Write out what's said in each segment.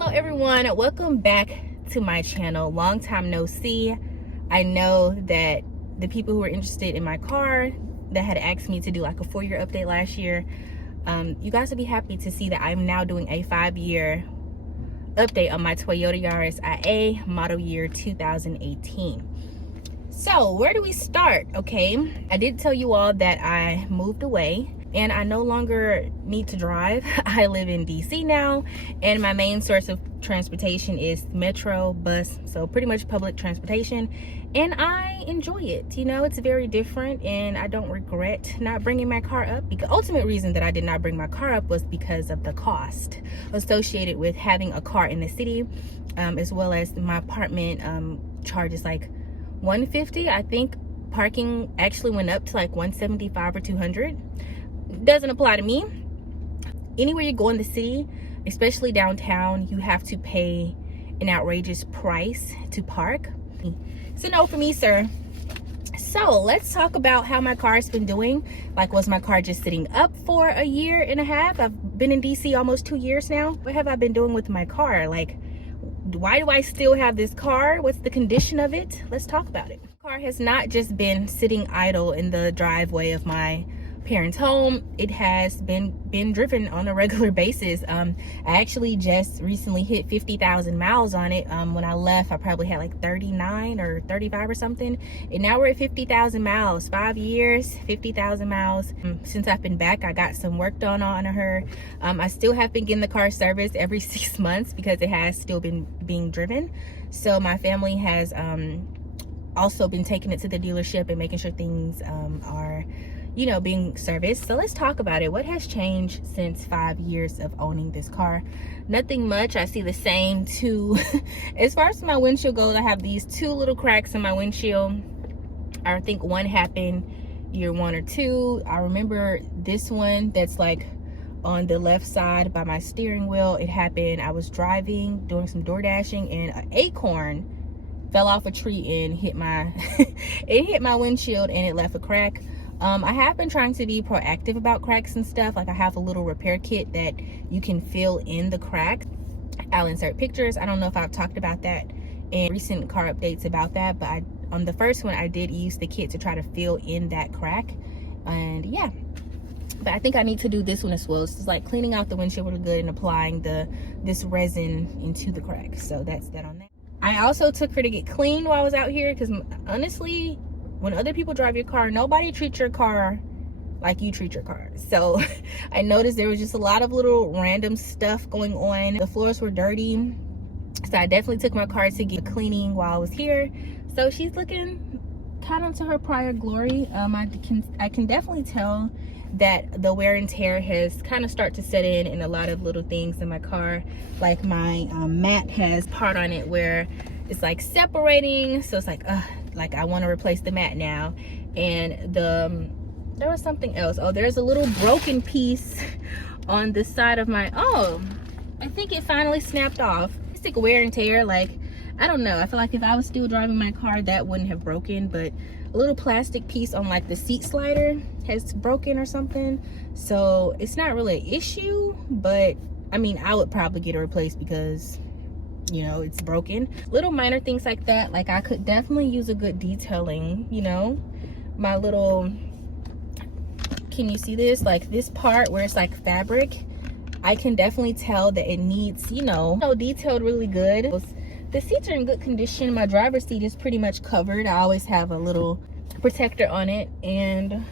Hello everyone, welcome back to my channel. Long time no see. I know that the people who were interested in my car that had asked me to do like a 4-year update last year, you guys will be happy to see that I'm now doing a 5-year update on my Toyota Yaris IA model year 2018. So where do we start? Okay, I did tell you all that I moved away and I no longer need to drive. I live in DC now, and my main source of transportation is metro, bus, so pretty much public transportation, and I enjoy it. You know, it's very different, and I don't regret not bringing my car up. The ultimate reason that I did not bring my car up was because of the cost associated with having a car in the city, as well as my apartment charges like $150. I think parking actually went up to like $175 or $200. Doesn't apply to me. Anywhere you go in the city, especially downtown, you have to pay an outrageous price to park. So no for me, sir. So let's talk about how my car's been doing. Like, was my car just sitting up for a year and a half? I've been in DC almost 2 years now. What have I been doing with my car? Like, why do I still have this car? What's the condition of it? Let's talk about it. The car has not just been sitting idle in the driveway of my parents' home. It has been driven on a regular basis. I actually just recently hit 50,000 miles on it. When I left, I probably had like 39 or 35 or something, and now we're at 50,000 miles. 5 years, 50,000 miles. Since I've been back, I got some work done on her. I still have been getting the car serviced every 6 months because it has still been being driven. So my family has also been taking it to the dealership and making sure things are, you know, being serviced. So let's talk about it. What has changed since 5 years of owning this car? Nothing much. I see the same two. As far as my windshield goes, I have these 2 little cracks in my windshield. I think one happened year 1 or 2. I remember this one that's like on the left side by my steering wheel. It happened, I was driving, doing some door dashing, and an acorn fell off a tree and hit my it hit my windshield, and it left a crack. I have been trying to be proactive about cracks and stuff. Like, I have a little repair kit that you can fill in the crack. I'll insert pictures. I don't know if I've talked about that in recent car updates about that, but on the first one I did use the kit to try to fill in that crack. And yeah, but I think I need to do this one as well. It's like cleaning out the windshield really good and applying this resin into the crack. So that's that on that. I also took her to get cleaned while I was out here, because honestly, when other people drive your car, nobody treats your car like you treat your car. So I noticed there was just a lot of little random stuff going on. The floors were dirty, so I definitely took my car to get cleaning while I was here. So she's looking kind of to her prior glory. I can definitely tell that the wear and tear has kind of started to set in a lot of little things in my car. Like my mat has part on it where it's like separating, so it's like I want to replace the mat now. And there was something else. Oh, there's a little broken piece on the side of my, I think it finally snapped off. Basic wear and tear, like, I don't know, I feel like if I was still driving my car, that wouldn't have broken. But a little plastic piece on like the seat slider has broken or something. So it's not really an issue, but I mean, I would probably get it replaced because, you know, it's broken. Little minor things like that. Like, I could definitely use a good detailing, you know. My little, can you see this? Like this part where it's like fabric, I can definitely tell that it needs, you know, detailed really good. The seats are in good condition. My driver's seat is pretty much covered. I always have a little protector on it, and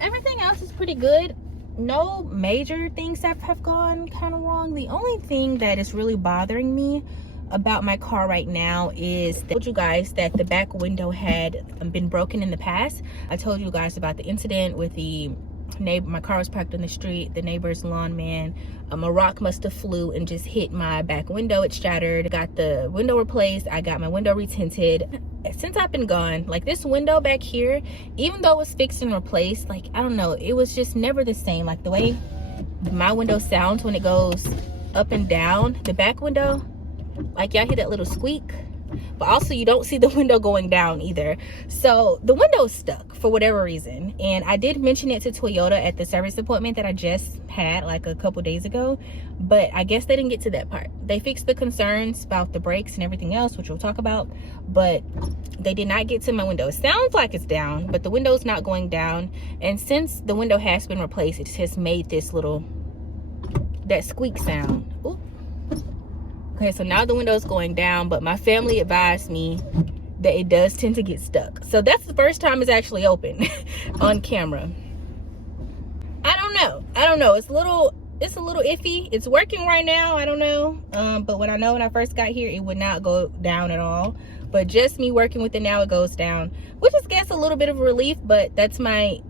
everything else is pretty good. No major things that have gone kind of wrong. The only thing that is really bothering me about my car right now is that I told you guys that the back window had been broken in the past. I told you guys about the incident with the neighbor. My car was parked on the street, the neighbor's lawn man, a rock must have flew and just hit my back window. It shattered. Got the window replaced. I got my window retinted. Since I've been gone, like, this window back here, even though it was fixed and replaced, like, I don't know, it was just never the same. Like, the way my window sounds when it goes up and down, the back window, like, y'all hear that little squeak? but also you don't see the window going down either. So the window is stuck for whatever reason, and I did mention it to Toyota at the service appointment that I just had like a couple days ago, but I guess they didn't get to that part. They fixed the concerns about the brakes and everything else, which we'll talk about, but they did not get to my window. It sounds like it's down, but the window's not going down, and since the window has been replaced, it has made this little, that squeak sound. Ooh. Okay, so now the window's going down, but my family advised me that it does tend to get stuck. So that's the first time it's actually open on camera. I don't know. It's a little iffy. It's working right now. I don't know. But when I first got here, it would not go down at all. But just me working with it now, it goes down, which is, I guess, a little bit of a relief. But that's my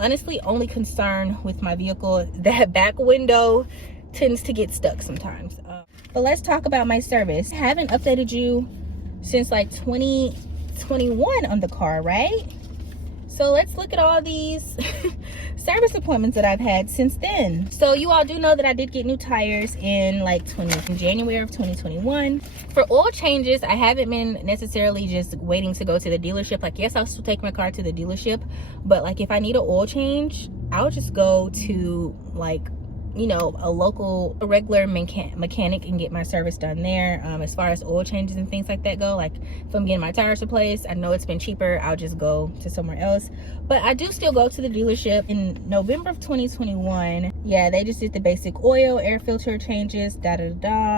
honestly only concern with my vehicle. That back window tends to get stuck sometimes. But let's talk about my service. I haven't updated you since like 2021 on the car, right? So let's look at all these service appointments that I've had since then. So you all do know that I did get new tires in January of 2021. For oil changes, I haven't been necessarily just waiting to go to the dealership. Like, yes, I'll still take my car to the dealership, but like if I need an oil change, I'll just go to like, you know, a regular mechanic and get my service done there. As far as oil changes and things like that go, like if I'm getting my tires replaced, I know it's been cheaper, I'll just go to somewhere else. But I do still go to the dealership. In November of 2021, yeah, they just did the basic oil, air filter changes,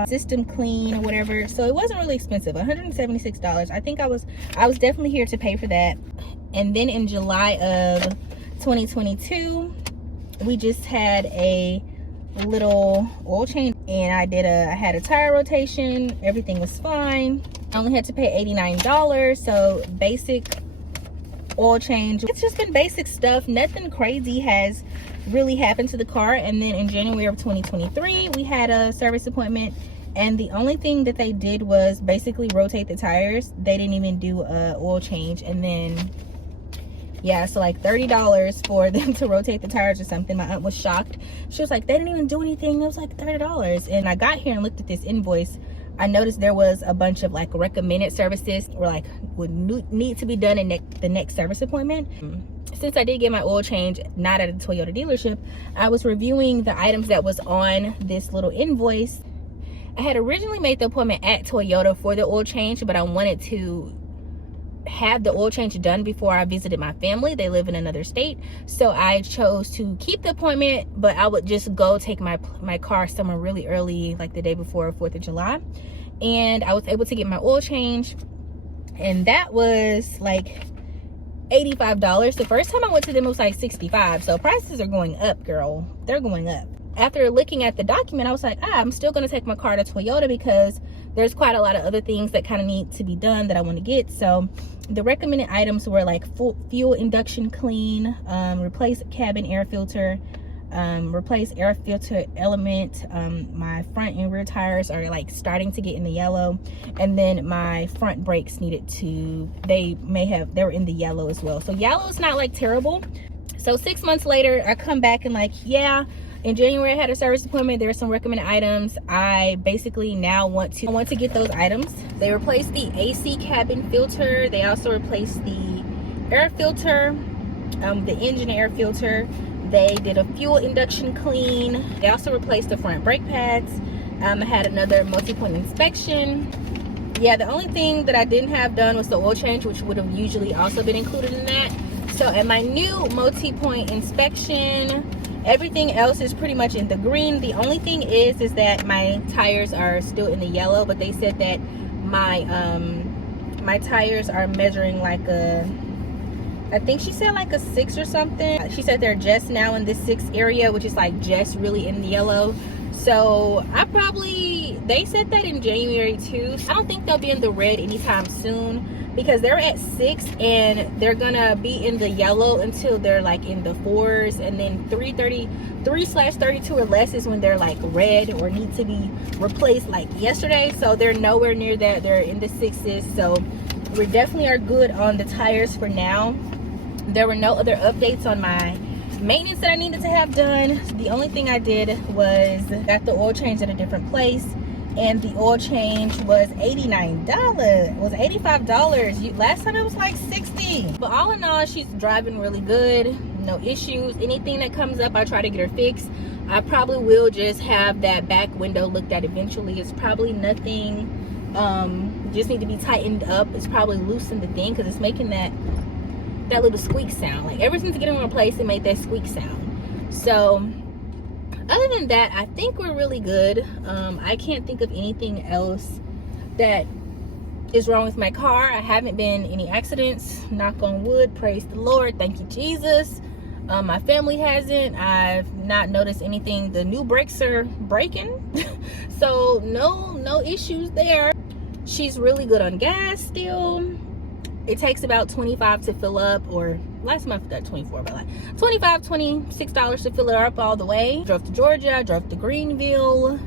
system clean or whatever. So it wasn't really expensive, $176. I think I was definitely here to pay for that. And then in July of 2022, we just had a little oil change, and I had a tire rotation. Everything was fine. I only had to pay $89. So basic oil change. It's just been basic stuff. Nothing crazy has really happened to the car. And then in January of 2023, we had a service appointment, and the only thing that they did was basically rotate the tires. They didn't even do a oil change. And then yeah, so like $30 for them to rotate the tires or something. My aunt was shocked. She was like, they didn't even do anything. It was like $30. And I got here and looked at this invoice. I noticed there was a bunch of like recommended services or like would need to be done in the next service appointment. Since I did get my oil change not at a Toyota dealership, I was reviewing the items that was on this little invoice. I had originally made the appointment at Toyota for the oil change, but I wanted to have the oil change done before I visited my family. They live in another state, so I chose to keep the appointment, but I would just go take my car somewhere really early, like the day before 4th of July, and I was able to get my oil change, and that was like $85. The first time I went to them, it was like $65. So prices are going up, girl. They're going up. After looking at the document, I was like, I'm still going to take my car to Toyota because there's quite a lot of other things that kind of need to be done that I want to get. So the recommended items were like fuel induction clean, replace cabin air filter, replace air filter element. My front and rear tires are like starting to get in the yellow, and then my front brakes needed to, they were in the yellow as well. So yellow is not like terrible. So 6 months later, I come back and like, yeah, in January I had a service appointment. There are some recommended items. I basically now want to get those items. They replaced the AC cabin filter. They also replaced the air filter, the engine air filter. They did a fuel induction clean. They also replaced the front brake pads. I had another multi-point inspection. Yeah, the only thing that I didn't have done was the oil change, which would have usually also been included in that. So at my new multi-point inspection, everything else is pretty much in the green. The only thing is that my tires are still in the yellow, but they said that my my tires are measuring like a, I think she said like a 6 or something. She said they're just now in this 6 area, which is like just really in the yellow. So they said that in January too. I don't think they'll be in the red anytime soon, because they're at 6 and they're gonna be in the yellow until they're like in the 4s, and then 3/32 or less is when they're like red or need to be replaced like yesterday. So they're nowhere near that. They're in the 6s. So we definitely are good on the tires for now. There were no other updates on my maintenance that I needed to have done. The only thing I did was got the oil change at a different place, and the oil change was $89. It was $85. Last time it was like $60. But all in all, she's driving really good, no issues. Anything that comes up, I try to get her fixed. I probably will just have that back window looked at eventually. It's probably nothing, just need to be tightened up. It's probably loosened the thing because it's making that little squeak sound. Like ever since getting replaced, it made that squeak sound. So other than that, I think we're really good. I can't think of anything else that is wrong with my car. I haven't been in any accidents, knock on wood, praise the Lord, thank you Jesus. My family hasn't. I've not noticed anything. The new brakes are breaking so no issues there. She's really good on gas still. It takes about $25 to fill up, or last month got $24, but like $25, $26 to fill it up all the way. Drove to Georgia, drove to Greenville,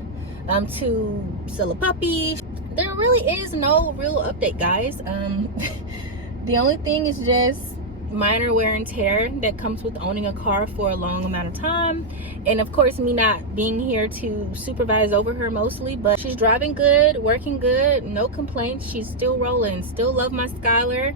to sell a puppy. There really is no real update, guys. The only thing is just minor wear and tear that comes with owning a car for a long amount of time, and of course me not being here to supervise over her mostly. But she's driving good, working good, no complaints. She's still rolling. Still love my Skylar.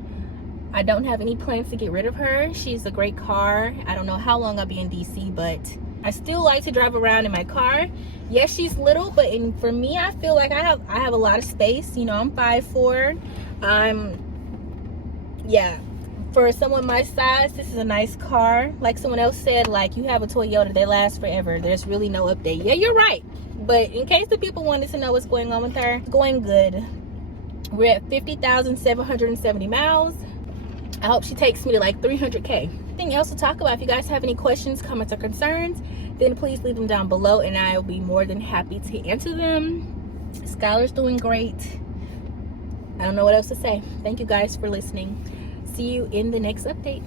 I don't have any plans to get rid of her. She's a great car. I don't know how long I'll be in DC, but I still like to drive around in my car. Yes, she's little, but for me, I feel like I have a lot of space. You know, I'm 5'4". Yeah, for someone my size, this is a nice car. Like someone else said, like, you have a Toyota, they last forever. There's really no update. Yeah, you're right. But in case the people wanted to know what's going on with her, it's going good. We're at 50,770 miles. I hope she takes me to like 300K. Anything else to talk about? If you guys have any questions, comments, or concerns, then please leave them down below and I will be more than happy to answer them. Skylar's doing great. I don't know what else to say. Thank you guys for listening. See you in the next update.